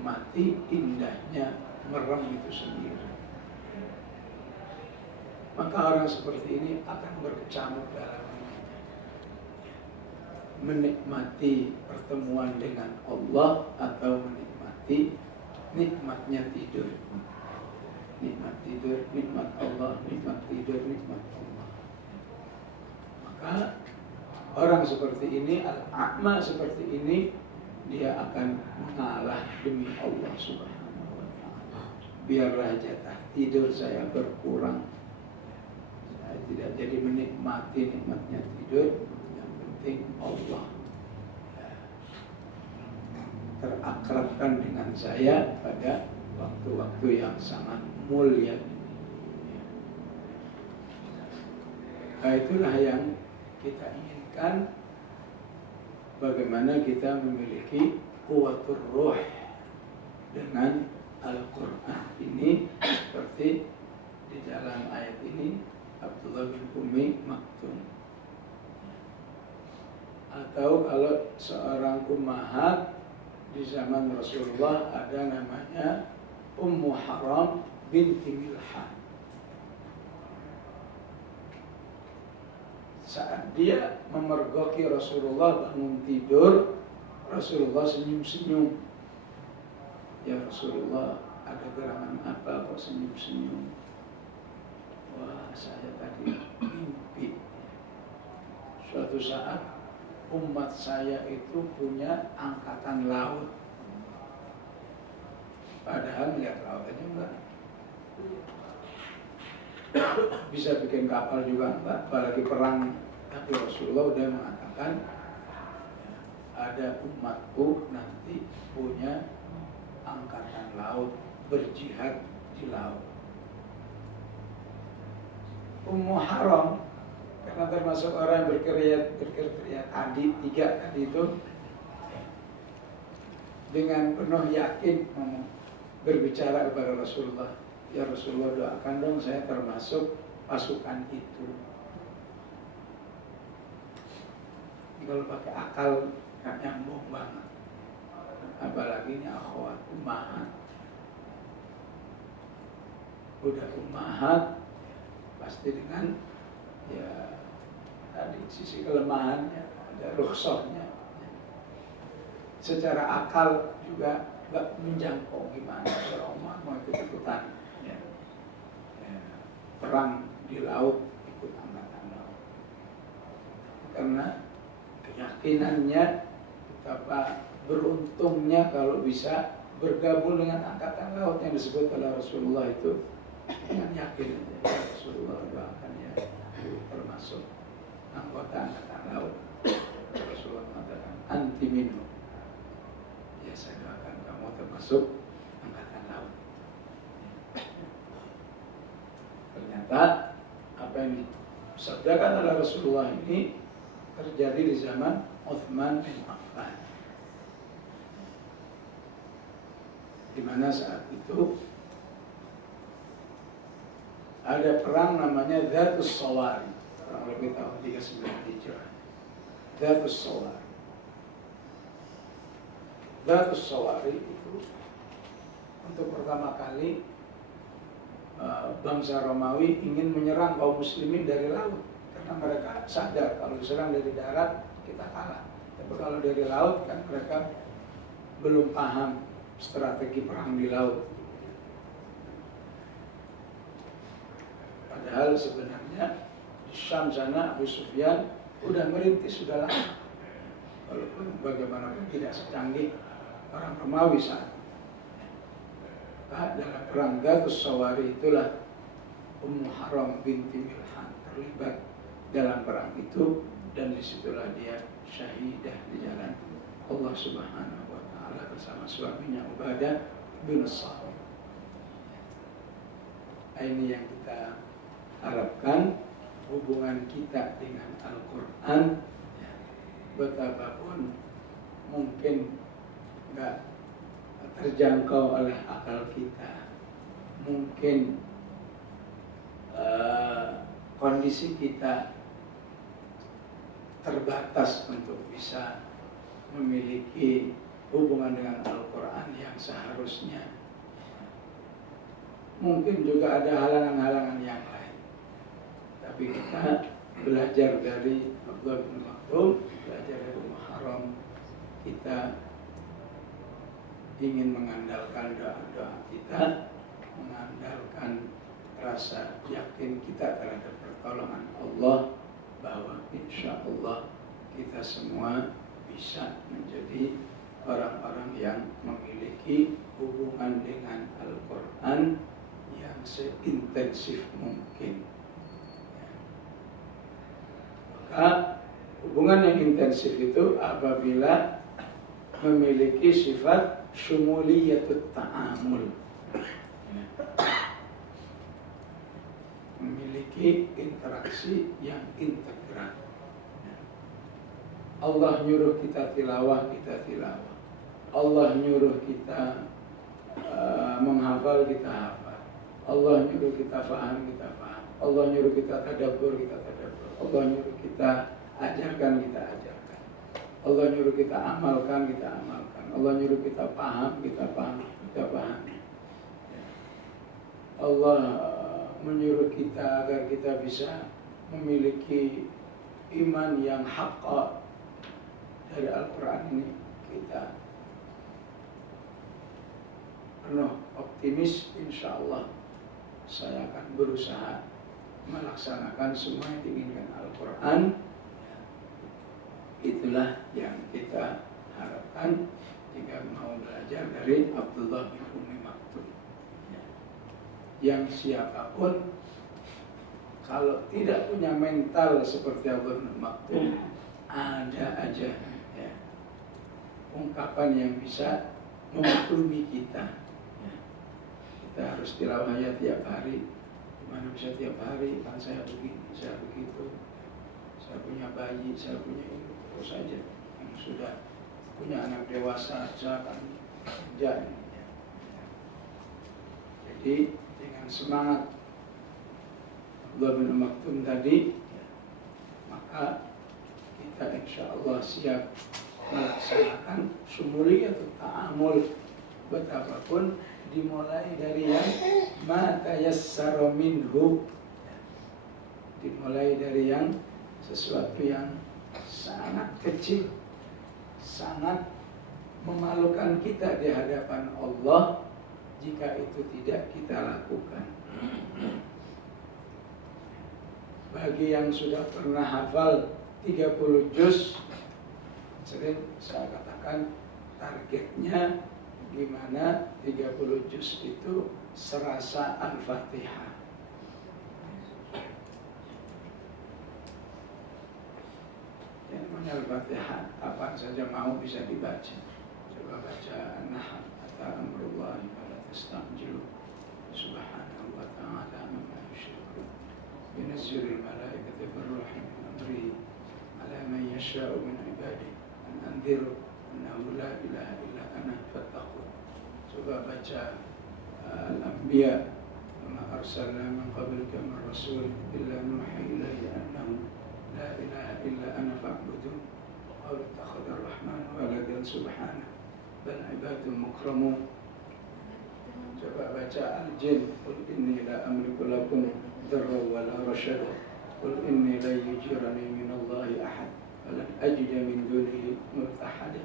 menikmati indahnya merem itu sendiri. Maka orang seperti ini akan berkecamuk dalam dirinya, menikmati pertemuan dengan Allah atau menikmati nikmatnya tidur. Nikmat tidur, nikmat Allah, nikmat tidur, nikmat Allah. Maka orang seperti ini, al-a'ma seperti ini, dia akan mengalah demi Allah Subhanahu wa ta'ala. Biarlah jatah tidur saya berkurang, saya tidak jadi menikmati nikmatnya tidur. Yang penting Allah terakrabkan dengan saya pada waktu-waktu yang sangat mulia. Nah, itulah yang kita inginkan. Bagaimana kita memiliki kuwatur ruh dengan Al-Quran ini, seperti di dalam ayat ini Abdullah bin Ummi Maktum. Atau kalau seorang ummahat di zaman Rasulullah ada namanya Ummu Haram binti Milhan. Saat dia memergoki Rasulullah bangun tidur, Rasulullah senyum-senyum. Ya Rasulullah, ada gerangan apa kok senyum-senyum? Wah, saya tadi mimpi. Suatu saat umat saya itu punya angkatan laut. Padahal lihat laut aja enggak. Bisa bikin kapal juga enggak, apalagi perang. Tapi Rasulullah udah mengatakan ada umatku nanti punya angkatan laut, berjihad di laut. Ummu Haram, karena termasuk orang yang berkeriat tadi, tiga tadi itu, dengan penuh yakin berbicara kepada Rasulullah. Ya Rasulullah, doakan dong saya termasuk pasukan itu. Kalau pakai akal gak nyambung banget. Apalagi ini akhwat ummahat. Udah ummahat, pasti dengan ya tadi sisi kelemahannya, ada rukhsahnya. Secara akal juga gak menjangkau gimana kalau umat mau ikut-ikutan ya. Perang di laut, ikut angkatan laut. Karena keyakinannya betapa beruntungnya kalau bisa bergabung dengan angkatan laut yang disebut oleh Rasulullah itu. Dengan yakin ya, Rasulullah doakan ya termasuk anggota angkatan laut. Rasulullah mengatakan anti minum. Ya saya doakan kamu termasuk angkatan laut. Ternyata apa yang disabdakan oleh Rasulullah ini terjadi di zaman Utsman bin Affan, di mana saat itu ada perang namanya Dzatus Sawari, kurang lebih tahun 39 Hijrah. Dzatus Sawari. Dzatus Sawari itu untuk pertama kali bangsa Romawi ingin menyerang kaum muslimin dari laut, karena mereka sadar kalau diserang dari darat kita kalah. Tapi kalau dari laut kan mereka belum paham strategi perang di laut. Padahal sebenarnya di Syam sana Abu Sufyan udah merintis sudah lama, walaupun bagaimanapun tidak secanggih orang Romawi saat itu. Dalam perang Dzatus Sawari itulah Ummu Haram binti Milhan terlibat dalam perang itu, dan disitulah dia syahidah di jalan Allah Subhanahu wa ta'ala bersama suaminya Ubadah bin Samit. Ini yang kita harapkan, hubungan kita dengan Al-Quran ya, betapapun mungkin enggak terjangkau oleh akal kita, mungkin kondisi kita terbatas untuk bisa memiliki hubungan dengan Al-Quran yang seharusnya seharusnya. Mungkin juga ada halangan-halangan yang lain, tapi kita belajar dari Abdullah bin Maktum, belajar dari Muharram, kita ingin mengandalkan doa-doa kita, mengandalkan rasa yakin kita terhadap pertolongan Allah, bahwa insya Allah kita semua bisa menjadi orang-orang yang memiliki hubungan dengan Al-Quran yang seintensif mungkin. Maka hubungan yang intensif itu apabila memiliki sifat syumuliyatut ta'amul, memiliki interaksi yang integral. Allah nyuruh kita tilawah, kita tilawah. Allah nyuruh kita menghafal, kita hafal. Allah nyuruh kita faham, kita faham. Allah nyuruh kita tadabbur, kita tadabbur. Allah nyuruh kita ajarkan, kita ajarkan. Allah nyuruh kita amalkan, kita amalkan. Allah nyuruh kita paham, kita paham, kita paham. Allah menyuruh kita agar kita bisa memiliki iman yang haqqa. Dari Al-Quran ini kita penuh optimis, insya Allah saya akan berusaha melaksanakan semua yang diinginkan Al-Quran. Itulah yang kita harapkan jika mau belajar dari Abdullah bin Ummi Maktum. Yang siapapun kalau tidak punya mental seperti Abdullah bin Ummi Maktum, ada aja ya, ungkapan yang bisa memaklumi kita. Kita harus tilawahnya tiap hari. Gimana bisa tiap hari? Kan saya begini, saya begitu. Saya punya bayi, saya punya ini. Terus saja yang sudah punya anak dewasa, saya akan kerja. Jadi dengan semangat Abdullah bin Maktum tadi, maka kita insya Allah siap melaksanakan syumuliyatut ta'amul, betapapun dimulai dari yang ma tayassara minhu, dimulai dari yang sesuatu yang sangat kecil, sangat memalukan kita di hadapan Allah jika itu tidak kita lakukan. Bagi yang sudah pernah hafal 30 juz, sering saya katakan targetnya gimana 30 juz itu serasa Al-Fatihah. Yang namanya Al-Fatihah kapan saja mau bisa dibaca. Coba baca An-Nahl, Ata amrullahi fala tastajilu, subhanahu wa ta'ala amma yusyrikun, yunazzilul malaikata birruhi min amrihi ala man yasha'u min ibadihi an anziru annahu la ilaha illa ana fattaqun. Coba baca Al-Anbiya, ma arsalna min qablika min rasul illa nuhi ilaihi annahu la ilaha illa ana fa'budun. Qalu ittakhadha ar-rahmanu waladan subhanahu bal ibadun mukramun. Coba baca Al-Jin, qul inni la amliku lakum darra wa la rashada, qul inni la yujirani min Allahi ahad wa lan ajida min dunihi multahada,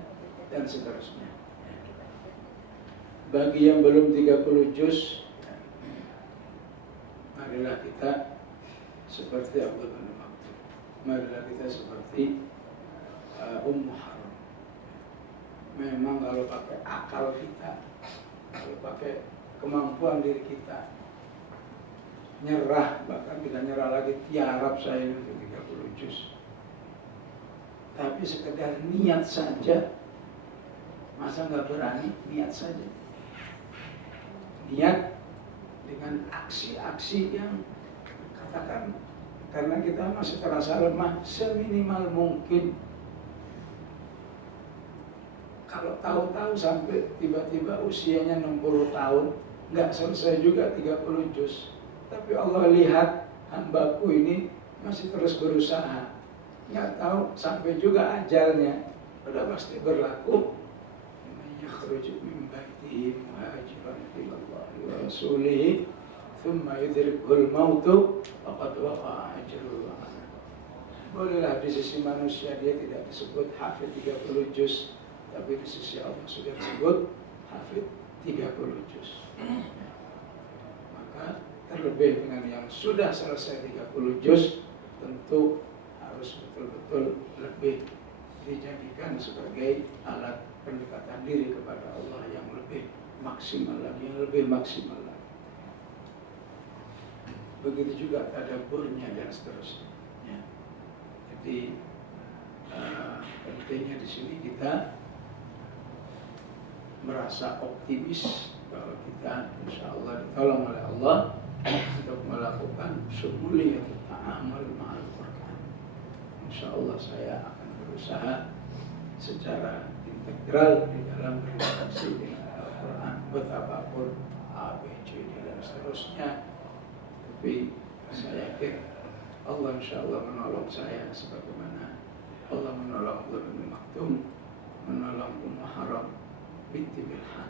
dan seterusnya. Bagi yang belum 30 juz, marilah kita seperti Abdullah bin Maktum, marilah kita seperti Ummu Haram. Memang kalau pakai akal kita, kalau pakai kemampuan diri kita, nyerah, bahkan tidak nyerah lagi, tiarap saya ini untuk 30 juz. Tapi sekedar niat saja, masa nggak berani, niat saja. Niat dengan aksi-aksi yang katakan, karena kita masih terasa lemah, seminimal mungkin. Kalau tahu-tahu sampai tiba-tiba usianya 60 tahun, nggak selesai juga 30 juz. Tapi Allah lihat hambaku ini masih terus berusaha, nggak tahu sampai juga ajalnya, sudah pasti berlaku. Yakhruju min baitihi rasulihi thumma yudrikuhul mautu faqad waqa'a ajruhu 'ala. Bolehlah di sisi manusia dia tidak disebut hafid 30 juz, tapi di sisi Allah sudah disebut hafid 30 juz. Maka terlebih dengan yang sudah selesai 30 juz, tentu harus betul-betul lebih dijadikan sebagai alat pendekatan diri kepada Allah yang lebih maksimal lagi, yang lebih maksimal lagi. Begitu juga tadabburnya dan seterusnya. Ya. Jadi pentingnya di sini kita merasa optimis bahwa kita insya Allah ditolong oleh Allah untuk melakukan syumuliyatut ta'amul ma'al Qur'an. Insya Allah saya akan berusaha secara integral di dalam berinteraksi dengan Al-Quran, betapapun A, B, C, D dan seterusnya. Tapi saya yakin Allah insya Allah menolong saya sebagaimana Allah menolong Ibnu Maktum, menolong Ummu Haram binti Milhan.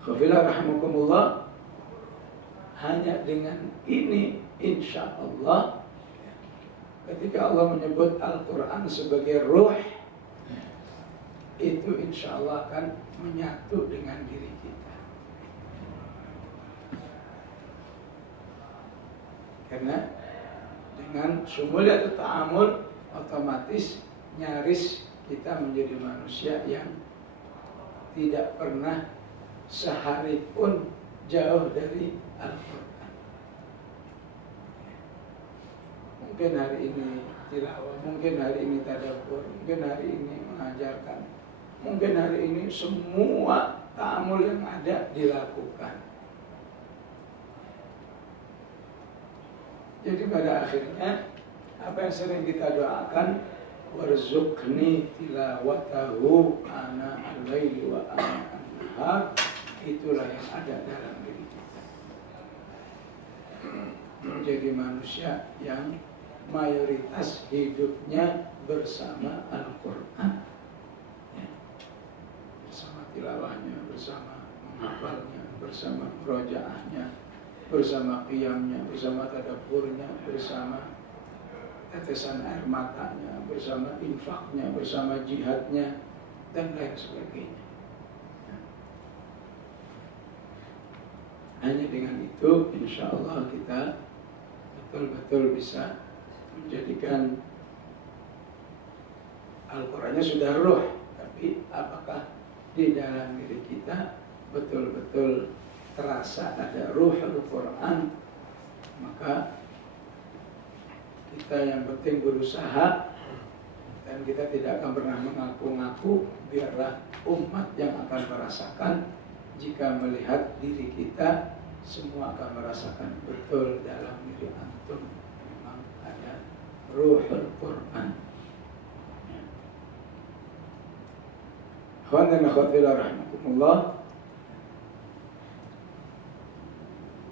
Khafila rahimakumullah, hanya dengan ini insya Allah ketika Allah menyebut Al-Quran sebagai ruh, itu insya Allah akan menyatu dengan diri kita. Karena dengan syumuliyatut ta'amul otomatis nyaris kita menjadi manusia yang tidak pernah sehari pun jauh dari Al-Quran. Mungkin hari ini tilawah, mungkin hari ini tadabbur, mungkin hari ini mengajarkan, mungkin hari ini semua ta'amul yang ada dilakukan. Jadi pada akhirnya apa yang sering kita doakan, warzuqni tilawatahu ana al-laili wa ana an-nahar, itulah yang ada dalam diri kita. Menjadi manusia yang mayoritas hidupnya bersama Al-Quran, ya. Bersama tilawahnya, bersama menghafalnya, bersama murojaahnya, bersama qiyamnya, bersama tadabburnya, bersama tetesan air matanya, bersama infaknya, bersama jihadnya, dan lain sebagainya. Hanya dengan itu insya Allah kita betul-betul bisa menjadikan Al-Qurannya sudah ruh, tapi apakah di dalam diri kita betul-betul terasa ada ruhul Quran? Maka kita yang penting berusaha, dan kita tidak akan pernah mengaku-ngaku, biarlah umat yang akan merasakan. Jika melihat diri kita, semua akan merasakan betul dalam diri antum memang ada ruhul Quran. Khawatana khawatila rahmatullah.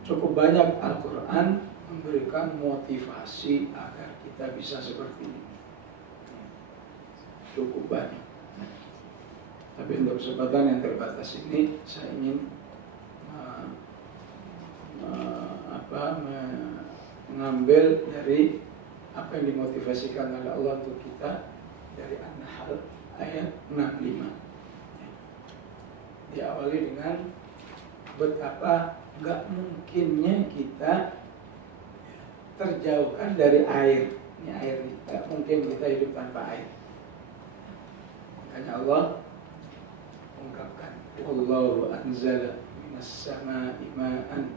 Cukup banyak Al-Quran memberikan motivasi agar kita bisa seperti ini. Cukup banyak. Tapi untuk kesempatan yang terbatas ini, saya ingin mengambil dari apa yang dimotivasikan oleh Allah untuk kita dari An-Nahl ayat 65. Diawali dengan betapa gak mungkinnya kita terjauhkan dari air. Ini air, gak mungkin kita hidup tanpa air. Makanya Allah ungkapkan, Wallahu anzala minas sama'i ma'an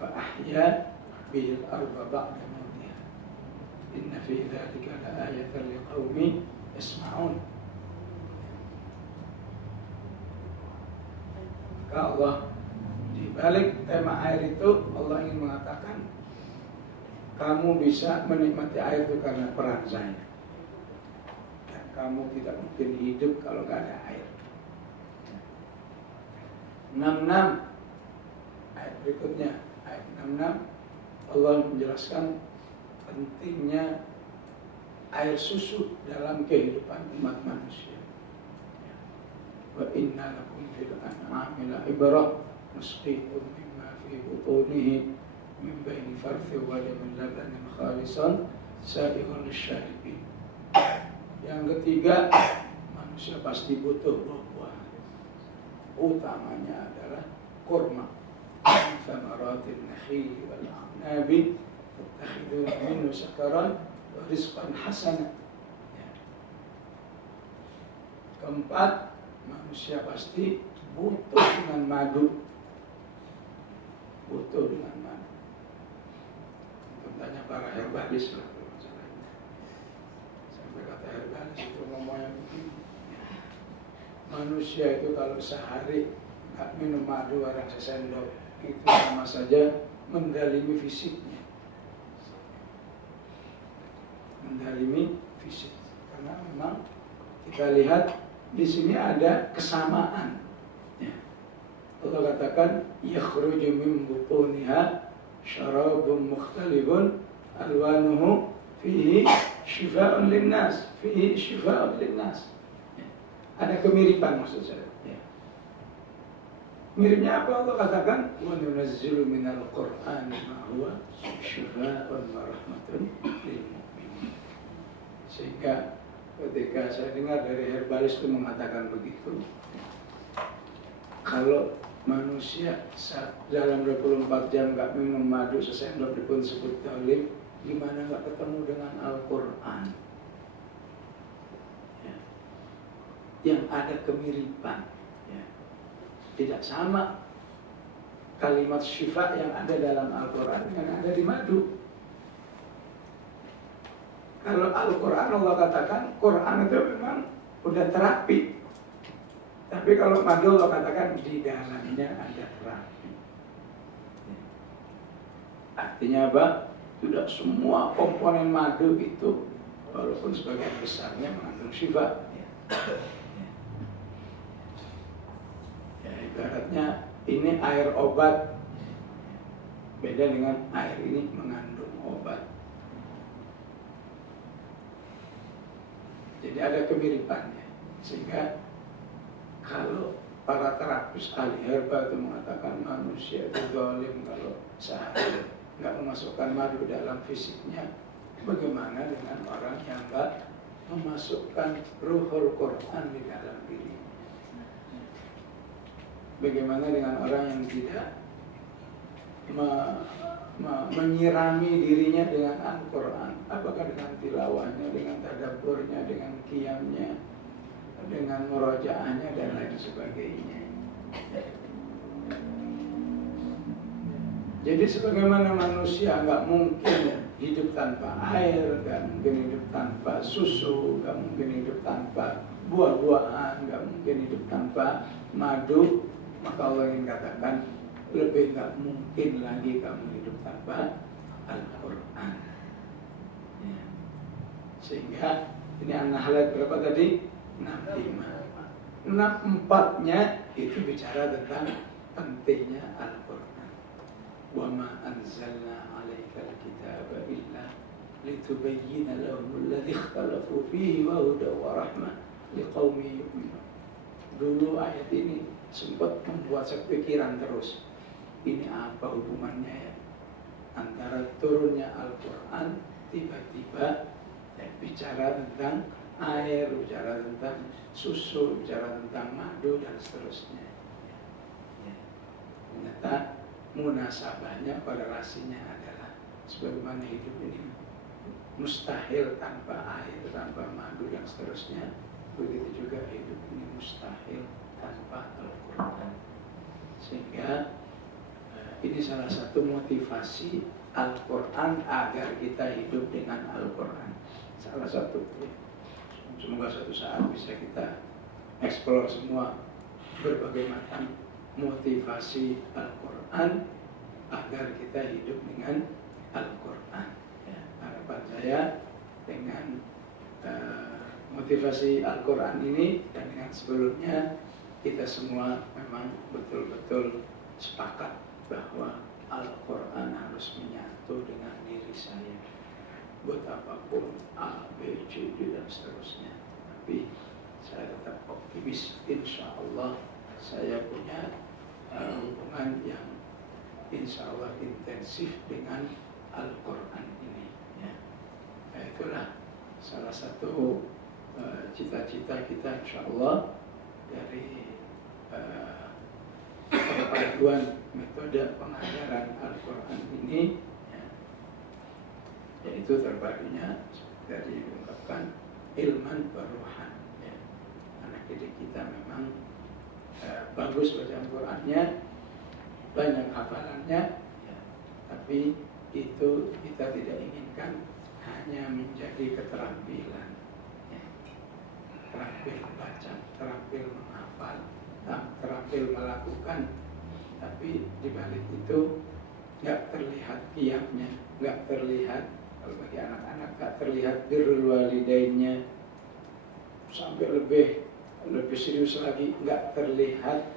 fa ahya bihil arda ba'da mautiha. Inna fi dzalika laayatan liqaumin yasma'un. Maka Allah di balik tema air itu Allah ingin mengatakan, kamu bisa menikmati air itu karena peran saya. Dan kamu tidak mungkin hidup kalau nggak ada air. 66 ayat berikutnya, ayat 66, Allah menjelaskan pentingnya air susu dalam kehidupan umat manusia. wa inna lakum fil an'ami la'ibrah nusqikum mimma fi butunihi min baini farthi wa min labanin khalisan sa'ighun lisyaribin. Yang ketiga, manusia pasti butuh buah-buahan. Utamanya adalah kurma. Samaratin nakhili wal a'nabi tattakhiduna minhu sakaran wa rizqan hasana. Keempat, manusia pasti butuh dengan madu. Butuh dengan madu. Tanya para herbalis lah kalau masalahnya. Sampai kata herbalis itu ngomongnya begini. Manusia itu kalau sehari nggak minum madu orang sesendok, itu sama saja mendalimi fisiknya. Mendalimi fisik. Karena memang kita lihat di sini ada kesamaan. Ya. Allah katakan yakhruju min butuniha syarabun mukhtalifun alwanuhu fihi syifa'un linnas, fihi syifa'un linnas. Ya. Ada kemiripan maksud saya. Ya. Miripnya apa? Allah katakan wa nunazzilu minal qur'ani ma huwa syifa'un wa rahmatun lil mu'minin. Sehingga ketika saya dengar dari herbalis itu mengatakan begitu, kalau manusia dalam 24 jam nggak minum madu sesendok pun sebut dolim, gimana nggak ketemu dengan Al-Quran ya, yang ada kemiripan ya. Tidak sama kalimat syifa yang ada dalam Al-Quran yang ada di madu. Kalau Al-Quran Allah katakan Quran itu memang udah terapi. Tapi kalau madu Allah katakan di dalamnya ada terapi. Artinya apa? Tidak semua komponen madu itu walaupun sebagian besarnya mengandung syifa. Ya, ibaratnya ini air obat. Beda dengan air ini mengandung obat. Jadi ada kemiripannya. Sehingga kalau para terapis ahli herba itu mengatakan manusia itu zalim kalau sehari nggak memasukkan madu dalam fisiknya, bagaimana dengan orang yang nggak memasukkan ruhul Quran di dalam diri? Bagaimana dengan orang yang tidak menyirami dirinya dengan Al-Quran? Apakah dengan tilawahnya, dengan tadabburnya, dengan qiyamnya, dengan murojaahnya dan lain sebagainya. Jadi sebagaimana manusia nggak mungkin hidup tanpa air, nggak mungkin hidup tanpa susu, nggak mungkin hidup tanpa buah-buahan, nggak mungkin hidup tanpa madu, maka Allah ingin katakan lebih nggak mungkin lagi kamu hidup tanpa Al-Quran. Ya. Sehingga ini An-Nahl berapa tadi? 65. 64-nya itu bicara tentang pentingnya Al-Quran. Wa ma anzalna 'alaikal kitaba illa litubayyana lahum alladhi ikhtalafu fihi wa hudan wa rahmah liqaumin yu'minun. Dulu ayat ini sempat membuat saya pikiran terus. Ini apa hubungannya ya antara turunnya Al-Quran tiba-tiba bicara tentang air, bicara tentang susu, bicara tentang madu dan seterusnya. Ya. Ternyata munasabahnya, korelasinya adalah sebagaimana hidup ini mustahil tanpa air, tanpa madu dan seterusnya, begitu juga hidup ini mustahil tanpa Al-Quran. Sehingga ini salah satu motivasi Al-Quran agar kita hidup dengan Al-Quran. Salah satu. Semoga suatu saat bisa kita eksplor semua berbagai macam motivasi Al-Quran agar kita hidup dengan Al-Quran. Ya, harapan saya dengan motivasi Al-Quran ini dan dengan sebelumnya kita semua memang betul-betul sepakat bahwa Al-Quran harus menyatu dengan diri saya. Buat apapun A, B, C, D dan seterusnya. Tapi saya tetap optimis. Insya Allah saya punya hubungan yang insya Allah intensif dengan Al-Quran ini ya. Nah, itulah salah satu cita-cita kita insya Allah dari perpaduan metode pengajaran Al-Quran ini ya, yaitu terpadunya dari diungkapkan ilman waruhan ya. Anak didik kita memang bagus baca Al-Qurannya, banyak hafalannya ya, tapi itu kita tidak inginkan hanya menjadi keterampilan ya. Terampil baca, terampil menghafal, terampil melakukan, tapi di balik itu nggak terlihat qiyamnya, nggak terlihat, kalau bagi anak-anak nggak terlihat birrul walidainnya, sampai lebih serius lagi nggak terlihat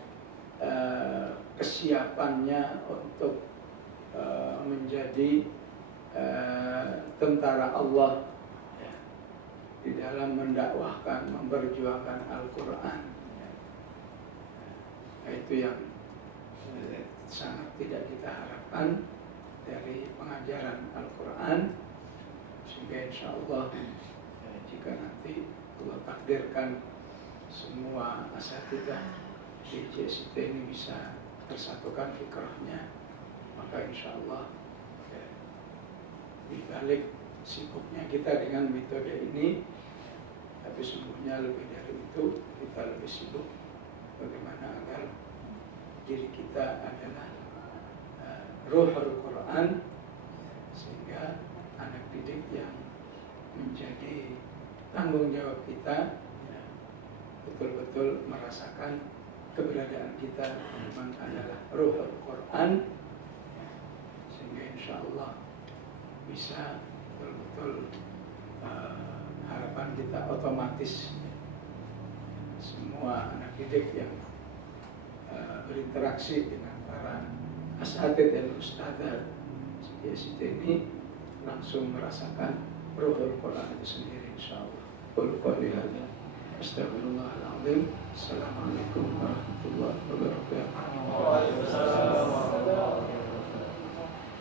kesiapannya untuk menjadi tentara Allah ya, di dalam mendakwahkan, memperjuangkan Al-Quran ya. Nah, itu yang sangat tidak kita harapkan dari pengajaran Al-Quran, sehingga insya Allah jika nanti Allah takdirkan semua asatidzah di JST ini bisa tersatukan fikrahnya, maka insya Allah di balik sibuknya kita dengan metode ini, tapi sungguhnya lebih dari itu kita lebih sibuk bagaimana agar diri kita adalah ruhul Quran, sehingga anak didik yang menjadi tanggung jawab kita ya, betul-betul merasakan keberadaan kita memang adalah ruhul Quran ya, sehingga insya Allah bisa betul-betul harapan kita otomatis semua anak didik yang berinteraksi dengan para asatidz dan ustadzah ini langsung merasakan ruhul Quran itu sendiri insya Allah. Qul qawli hadza astaghfirullahaladzim. Assalamualaikum warahmatullahi wabarakatuh.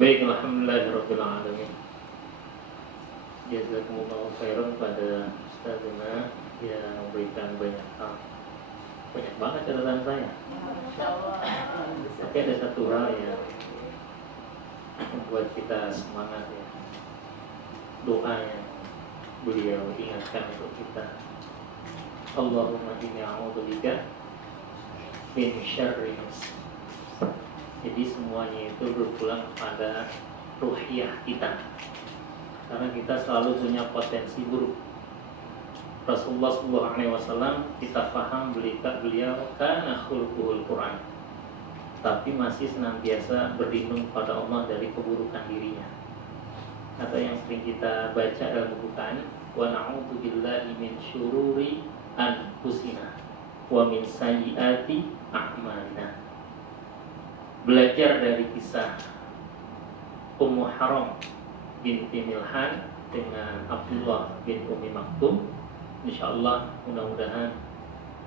Baik, alhamdulillahirabbil alamin. Jazakumullahu khairan pada ustazana yang memberikan banyak hal. Banyak banget catatan saya. Tapi ada satu hal yang membuat kita semangat ya. Doa yang beliau ingatkan untuk kita. Allahumma inni a'udzubika min syarri nafsi. Jadi semuanya itu berpulang pada ruhiyah kita, karena kita selalu punya potensi buruk. Rasulullah SAW kita paham beliau kana khuluquhul Quran, tapi masih senantiasa berlindung pada Allah dari keburukan dirinya. Atau yang sering kita baca dalam buku Quran, wa na'udzu billahi min syururi anfusina wa min sayyiati a'malina. Belajar dari kisah Ummu Haram binti Milhan dengan Abdullah bin Ummi Maktum. InsyaAllah mudah-mudahan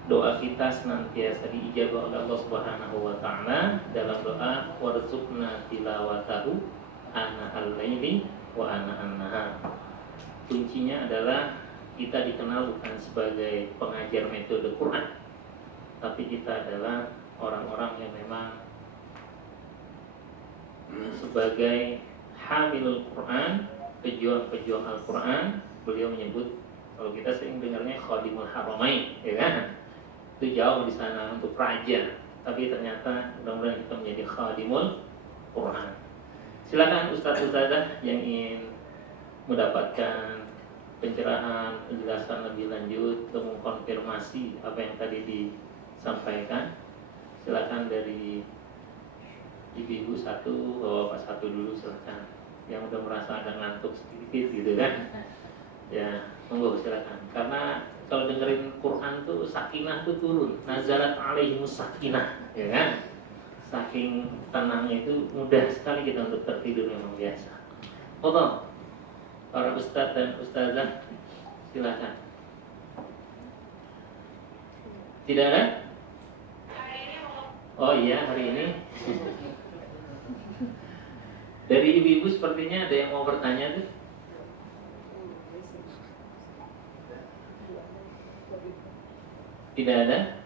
doa kita senantiasa diijabah oleh Allah Subhanahu wa Ta'ala dalam doa warzuqna tilawatahu ana al-laili wa ana an-nahar. Kuncinya adalah kita dikenal bukan sebagai pengajar metode Quran, tapi kita adalah orang-orang yang memang sebagai hamilul Quran, pejuang Al-Quran. Beliau menyebut, kalau kita sering dengarnya khadimul haramain, ya kan? Itu jauh di sana untuk raja, tapi ternyata mudah-mudahan kita menjadi khadimul Quran. Silakan ustaz-ustazah yang ingin mendapatkan pencerahan, penjelasan lebih lanjut untuk mengkonfirmasi apa yang tadi disampaikan. Silakan dari ibu-ibu satu, bapak satu dulu silakan. Yang udah merasa ada ngantuk sedikit gitu kan? Ya, monggo silakan. Karena kalau dengerin Quran tuh sakinah tuh turun. Nazalat alaihimus sakinah, ya kan? Saking tenangnya itu mudah sekali kita untuk tertidur memang biasa. Foto para ustadz dan ustazah silakan. Tidak ada? Oh iya, hari ini. Dari ibu-ibu sepertinya ada yang mau bertanya tuh. Tidak ada?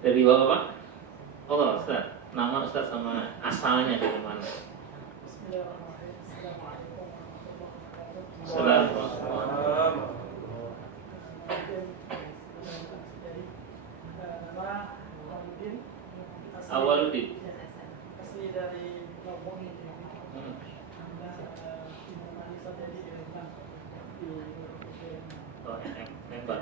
Dari bapak? Oh, Ustaz. Nama Ustaz sama asalnya dari mana? Assalamualaikum. Awaluddin. Asli dari Lombok. Oh, member.